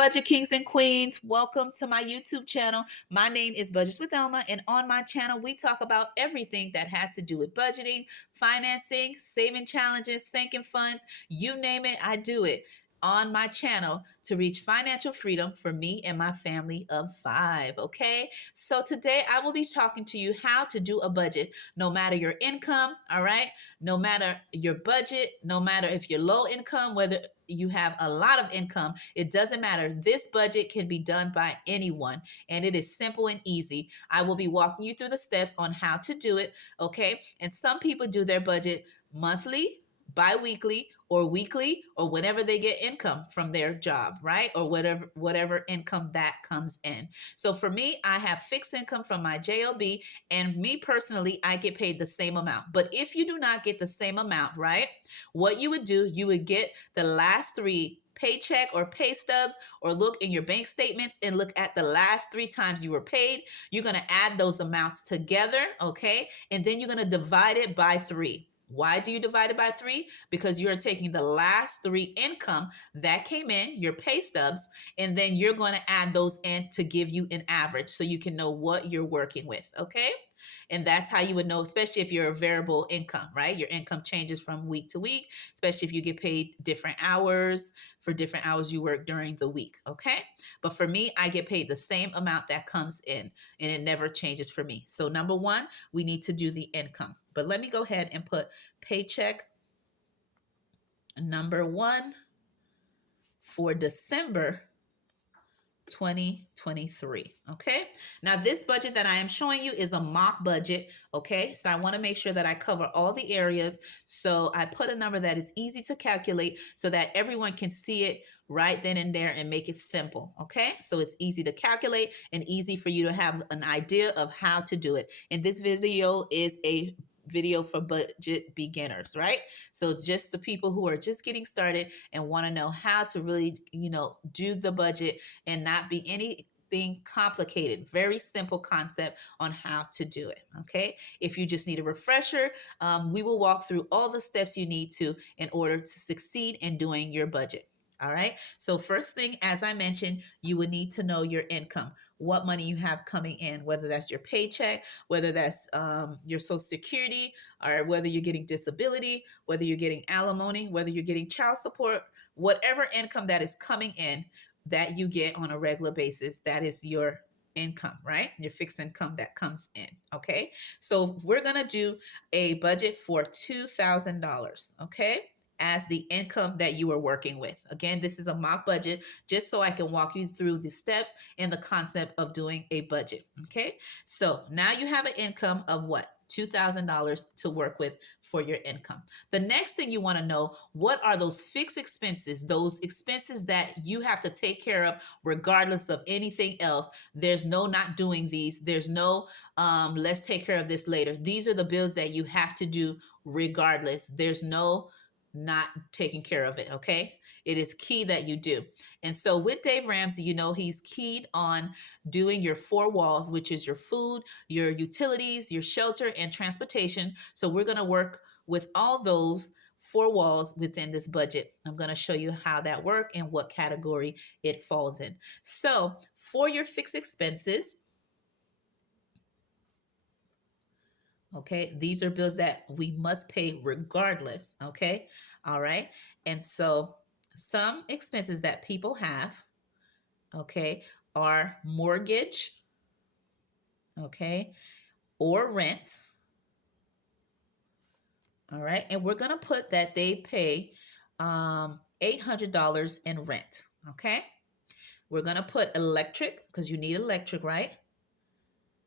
Budget Kings and Queens? Welcome to my YouTube channel. My name is Budgets with Elma, and on my channel, we talk about everything that has to do with budgeting, financing, saving challenges, sinking funds, you name it, I do it on my channel to reach financial freedom for me and my family of 5. Okay, so today I will be talking to you how to do a budget, no matter your income. All right, no matter your budget, no matter if you're low income, whether you have a lot of income, it doesn't matter. This budget can be done by anyone, and it is simple and easy. I will be walking you through the steps on how to do it. Okay, and some people do their budget monthly, bi-weekly, or weekly, or whenever they get income from their job, right? Or whatever income that comes in. So for me, I have fixed income from my job, and me personally, I get paid the same amount. But if you do not get the same amount, right, what you would do, you would get the last 3 paycheck or pay stubs, or look in your bank statements and look at the last 3 times you were paid. You're going to add those amounts together, okay? And then you're going to divide it by 3. Why do you divide it by 3? Because you're taking the last 3 income that came in, your pay stubs, and then you're going to add those in to give you an average so you can know what you're working with, okay? And that's how you would know, especially if you're a variable income, right? Your income changes from week to week, especially if you get paid different hours for different hours you work during the week, okay? But for me, I get paid the same amount that comes in, and it never changes for me. So number 1, we need to do the income. But let me go ahead and put paycheck number 1 for December 2023. Okay. Now, this budget that I am showing you is a mock budget. Okay. So I want to make sure that I cover all the areas. So I put a number that is easy to calculate so that everyone can see it right then and there and make it simple. Okay. So it's easy to calculate and easy for you to have an idea of how to do it. And this video is a video for budget beginners, right? So it's just the people who are just getting started and want to know how to really, do the budget and not be anything complicated. Very simple concept on how to do it. Okay. If you just need a refresher, we will walk through all the steps you need to in order to succeed in doing your budget. All right. So first thing, as I mentioned, you would need to know your income, what money you have coming in, whether that's your paycheck, whether that's your Social Security, or whether you're getting disability, whether you're getting alimony, whether you're getting child support, whatever income that is coming in that you get on a regular basis, that is your income, right? Your fixed income that comes in. Okay. So we're going to do a budget for $2,000. Okay, as the income that you are working with. Again, this is a mock budget just so I can walk you through the steps and the concept of doing a budget. Okay, so now you have an income of what? $2,000 to work with for your income. The next thing you want to know, what are those fixed expenses, those expenses that you have to take care of regardless of anything else? There's no not doing these. There's no let's take care of this later. These are the bills that you have to do regardless. There's no not taking care of it. Okay, it is key that you do. And so with Dave Ramsey, he's keyed on doing your 4 walls, which is your food, your utilities, your shelter, and transportation. So we're going to work with all those 4 walls within this budget. I'm going to show you how that works and what category it falls in. So for your fixed expenses, okay, these are bills that we must pay regardless. Okay, all right. And so some expenses that people have, okay, are mortgage, okay, or rent. All right. And we're going to put that they pay $800 in rent. Okay. We're going to put electric, because you need electric, right?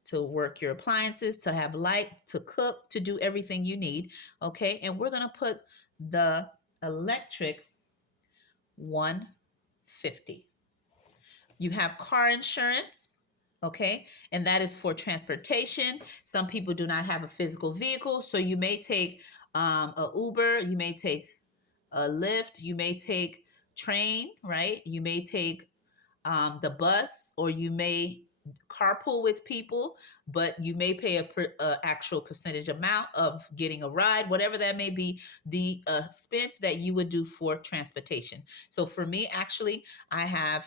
To work your appliances, to have light, to cook, to do everything you need. Okay. And we're going to put the electric 150. You have car insurance. Okay. And that is for transportation. Some people do not have a physical vehicle. So you may take a Uber, you may take a Lyft, you may take train, right? You may take the bus, or you may carpool with people, but you may pay a actual percentage amount of getting a ride, whatever that may be, the expense that you would do for transportation. So for me, actually, I have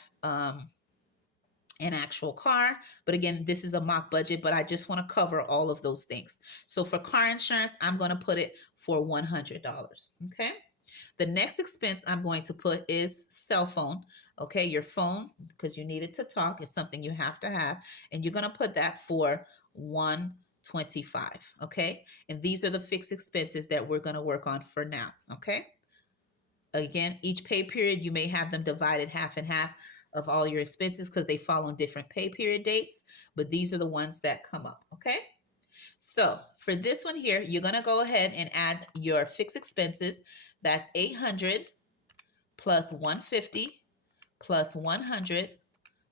an actual car. But again, this is a mock budget, but I just want to cover all of those things. So for car insurance, I'm going to put it for $100. Okay. The next expense I'm going to put is cell phone. Okay, your phone, because you need it to talk, is something you have to have, and you're going to put that for 125. Okay, and these are the fixed expenses that we're going to work on for now. Okay, again, each pay period you may have them divided half and half of all your expenses because they fall on different pay period dates, but these are the ones that come up. Okay. So for this one here, you're going to go ahead and add your fixed expenses. That's 800 plus 150 plus 100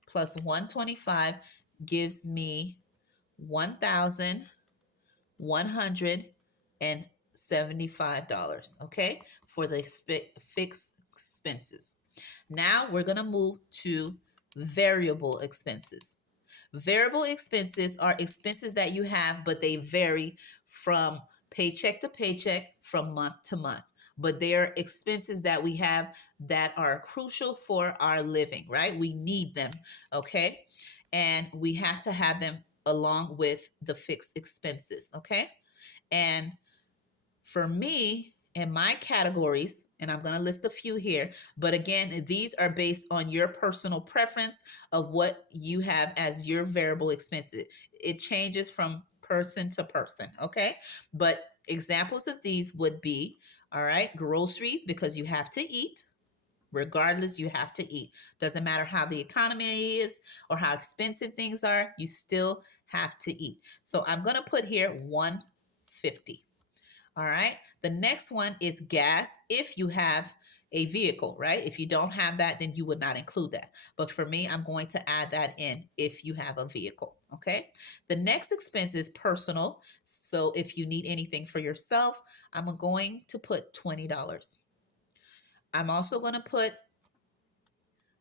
plus 125 gives me $1,175, okay, for the fixed expenses. Now we're going to move to variable expenses. Variable expenses are expenses that you have, but they vary from paycheck to paycheck, from month to month. But they're expenses that we have that are crucial for our living, right? We need them, okay? And we have to have them along with the fixed expenses, okay? And for me, in my categories, and I'm going to list a few here, but again, these are based on your personal preference of what you have as your variable expenses. It changes from person to person, okay? But examples of these would be, all right, groceries, because you have to eat. Regardless, you have to eat. Doesn't matter how the economy is or how expensive things are, you still have to eat. So I'm going to put here 150. All right. The next one is gas if you have a vehicle, right? If you don't have that, then you would not include that. But for me, I'm going to add that in if you have a vehicle. Okay. The next expense is personal. So if you need anything for yourself, I'm going to put $20. I'm also going to put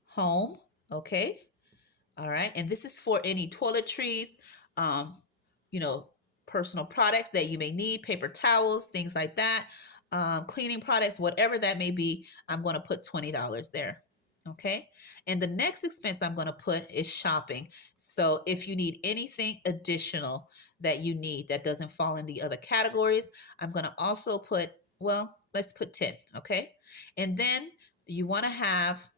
home. Okay. All right. And this is for any toiletries, um, you know, personal products that you may need, paper towels, things like that, cleaning products, whatever that may be. I'm going to put $20 there. Okay. And the next expense I'm going to put is shopping. So if you need anything additional that you need that doesn't fall in the other categories, I'm going to also put, well, let's put 10. Okay. And then you want to have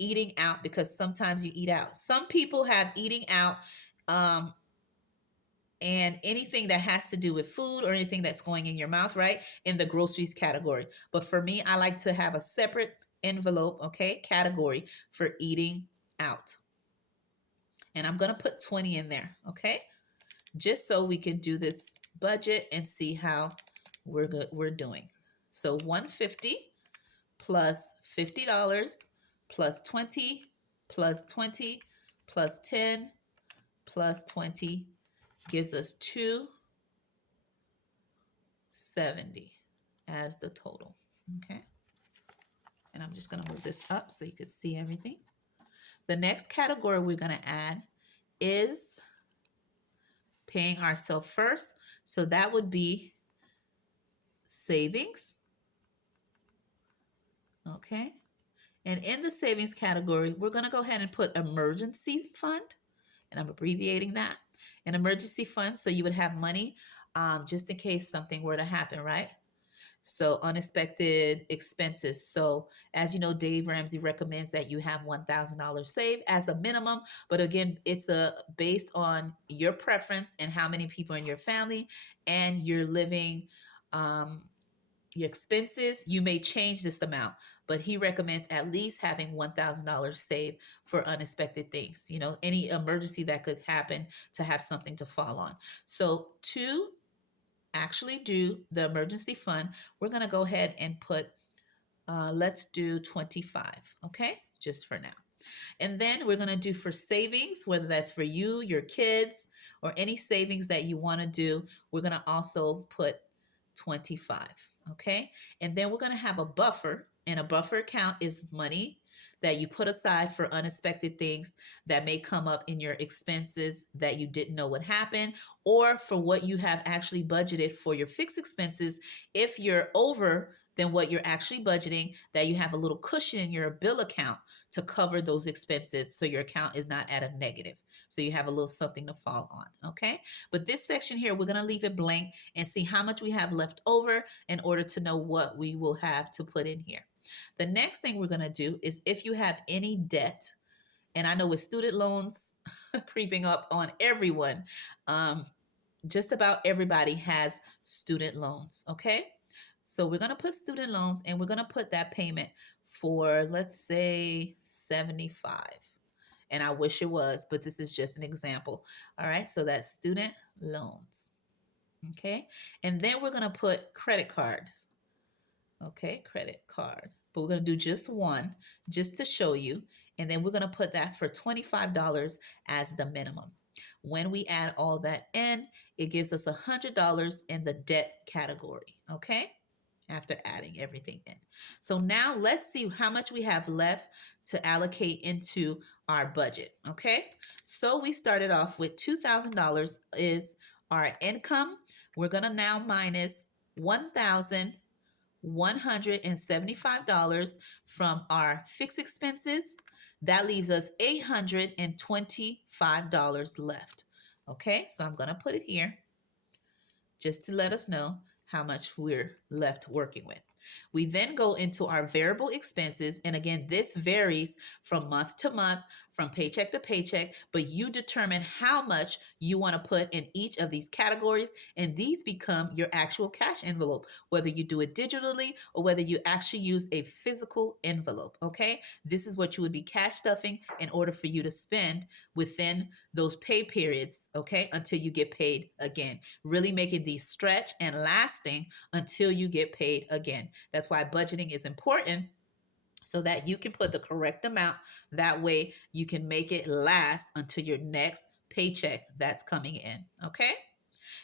eating out, because sometimes you eat out. Some people have eating out, and anything that has to do with food or anything that's going in your mouth, right, in the groceries category. But for me, I like to have a separate envelope, okay, category for eating out. And I'm going to put 20 in there, okay, just so we can do this budget and see how we're doing. So 150 plus $50 plus 20 plus 20 plus 10 plus 20 gives us 270 as the total. Okay. And I'm just going to move this up so you can see everything. The next category we're going to add is paying ourselves first. So that would be savings. Okay. And in the savings category, we're going to go ahead and put emergency fund. And I'm abbreviating that. An emergency fund, so you would have money just in case something were to happen, right? So unexpected expenses. So as you know, Dave Ramsey recommends that you have $1,000 saved as a minimum. But again, it's based on your preference and how many people in your family and your living your expenses. You may change this amount, but he recommends at least having $1,000 saved for unexpected things, you know, any emergency that could happen, to have something to fall on. So to actually do the emergency fund, we're going to go ahead and put, let's do 25, okay, just for now. And then we're going to do for savings, whether that's for you, your kids, or any savings that you want to do, we're going to also put 25. Okay. And then we're going to have a buffer, and a buffer account is money that you put aside for unexpected things that may come up in your expenses that you didn't know would happen, or for what you have actually budgeted for your fixed expenses. If you're over than what you're actually budgeting, that you have a little cushion in your bill account to cover those expenses so your account is not at a negative. So you have a little something to fall on, okay? But this section here, we're gonna leave it blank and see how much we have left over in order to know what we will have to put in here. The next thing we're gonna do is if you have any debt, and I know with student loans creeping up on everyone, just about everybody has student loans, okay? So we're gonna put student loans and we're gonna put that payment for, let's say, 75. And I wish it was, but this is just an example. All right, so that's student loans. Okay, and then we're gonna put credit cards. Okay, credit card. But we're gonna do just one, just to show you. And then we're gonna put that for $25 as the minimum. When we add all that in, it gives us $100 in the debt category, okay? After adding everything in. So now let's see how much we have left to allocate into our budget, okay? So we started off with $2,000 is our income. We're gonna now minus $1,175 from our fixed expenses. That leaves us $825 left. Okay, so I'm gonna put it here just to let us know how much we're left working with. We then go into our variable expenses. And again, this varies from month to month, from paycheck to paycheck, but you determine how much you want to put in each of these categories. And these become your actual cash envelope, whether you do it digitally or whether you actually use a physical envelope. Okay. This is what you would be cash stuffing in order for you to spend within those pay periods. Okay. Until you get paid again, really making these stretch and lasting until you get paid again. That's why budgeting is important, so that you can put the correct amount. That way you can make it last until your next paycheck that's coming in. Okay.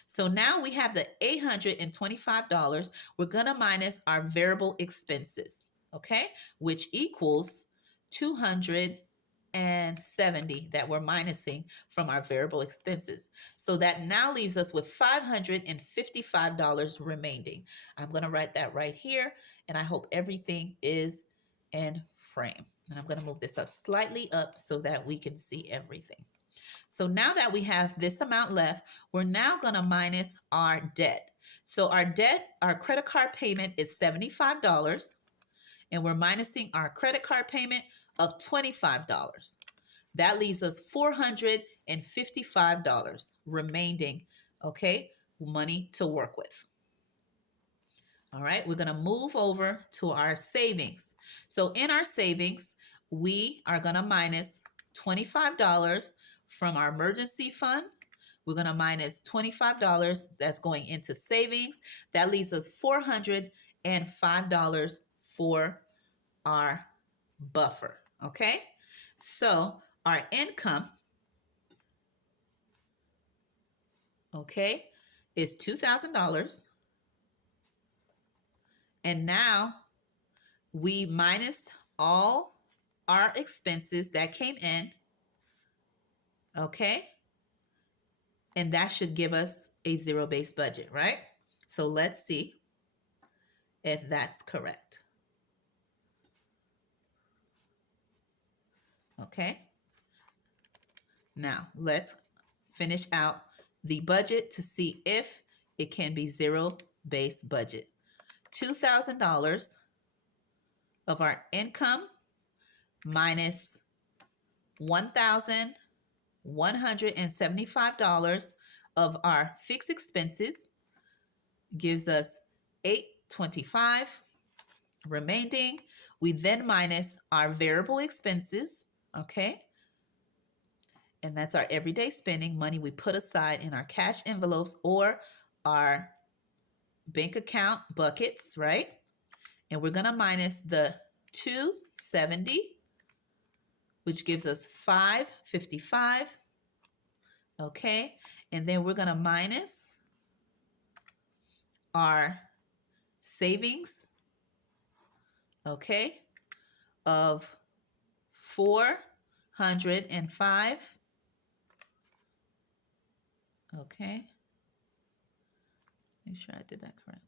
So now we have the $825. We're going to minus our variable expenses. Okay. Which equals 270 that we're minusing from our variable expenses. So that now leaves us with $555 remaining. I'm going to write that right here, and I hope everything is in frame. And I'm going to move this up slightly up so that we can see everything. So now that we have this amount left, we're now going to minus our debt. So our debt, our credit card payment is $75, and we're minusing our credit card payment of $25. That leaves us $455 remaining, okay, money to work with. All right, we're going to move over to our savings. So in our savings, we are going to minus $25 from our emergency fund. We're going to minus $25 that's going into savings. That leaves us $405 for our buffer. Okay, so our income, okay, is $2,000. And now we minused all our expenses that came in. Okay, and that should give us a zero-based budget, right? So let's see if that's correct. Okay, now let's finish out the budget to see if it can be zero-based budget. $2,000 of our income minus $1,175 of our fixed expenses gives us $825 remaining. We then minus our variable expenses, okay? And that's our everyday spending, money we put aside in our cash envelopes or our bank account buckets, right? And we're going to minus the 270, which gives us 555. Okay. And then we're going to minus our savings, okay, of 405. Okay. Make sure I did that correct.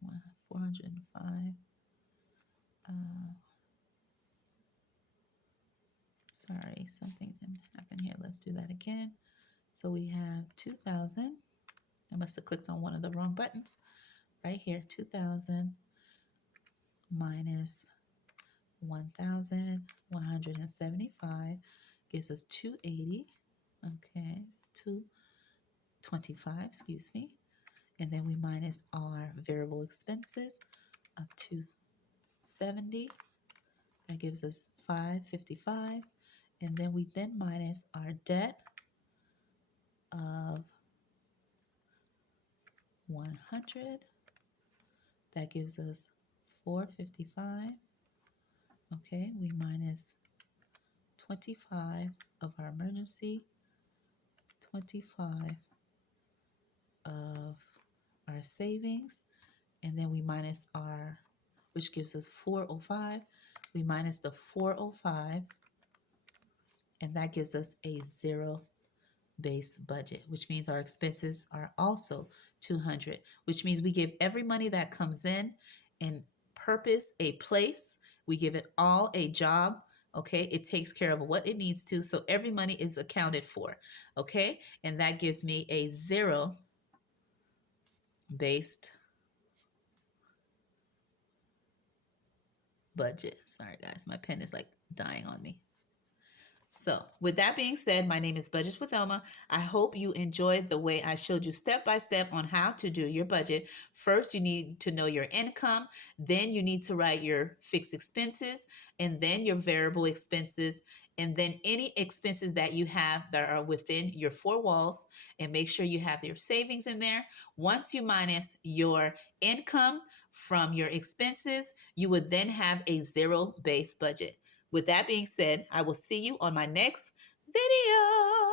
405. Sorry, something didn't happen here. Let's do that again. So we have 2,000. I must have clicked on one of the wrong buttons. Right here, 2,000 minus 1,175 gives us 280. Okay, 225, excuse me. And then we minus our variable expenses of 270. That gives us 555. And then we minus our debt of 100. That gives us 455. Okay, we minus 25 of our emergency, 25 of our savings, and then we minus our, which gives us 405. We minus the 405, and that gives us a zero base budget, which means our expenses are also 200, which means we give every money that comes in purpose, a place. We give it all a job. Okay, it takes care of what it needs to. So every money is accounted for. Okay, and that gives me a zero based budget. Sorry, guys, my pen is like dying on me. So with that being said, my name is Budgets with Elma. I hope you enjoyed the way I showed you step by step on how to do your budget. First, you need to know your income. Then you need to write your fixed expenses, and then your variable expenses, and then any expenses that you have that are within your four walls, and make sure you have your savings in there. Once you minus your income from your expenses, you would then have a zero-based budget. With that being said, I will see you on my next video.